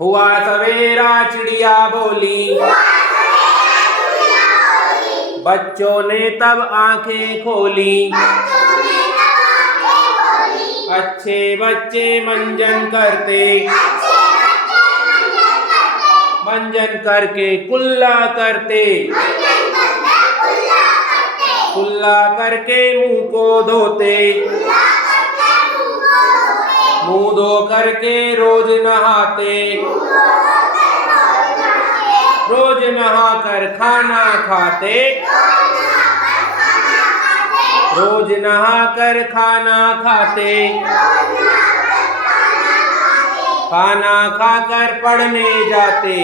हुआ सवेरा चिड़िया बोली, बच्चों ने तब आंखें खोली। अच्छे बच्चे मंजन करते, मंजन करके कुल्ला करते, कुल्ला करके मुंह को धोते, मुंह धो करके रोज नहाते, रोज नहाकर खाना खाते, रोज नहाकर खाना खाते, खाना खाकर पढ़ने जाते।